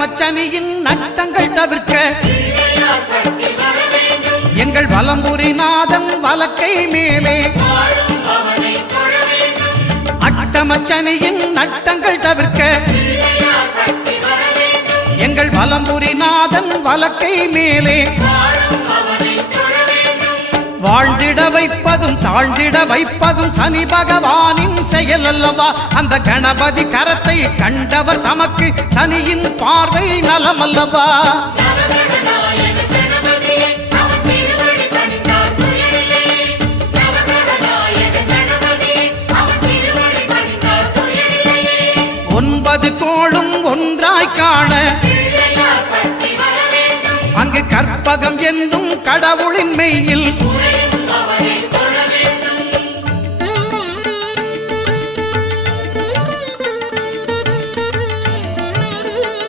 அட்டமச்சனியின் நட்டங்கள் தவிர்க்க எங்கள் வலம்புரிநாதன் வலக்கை மேலே அட்டமச்சனியின் நட்டங்கள் தவிர்க்க எங்கள் வலம்புரிநாதன் வலக்கை மேலே வாழ்ந்திட வைப்பதும் தாழ்ந்திட வைப்பதும் சனி பகவானின் செயல் அல்லவா அந்த கணபதி கரத்தை கண்டவர் தமக்கு சனியின் பார்வை நலம் அல்லவா ஒன்பது கோளும் ஒன்றாய் காண அங்கு கற்பகம் என்னும் கடவுளின் மெய்யில்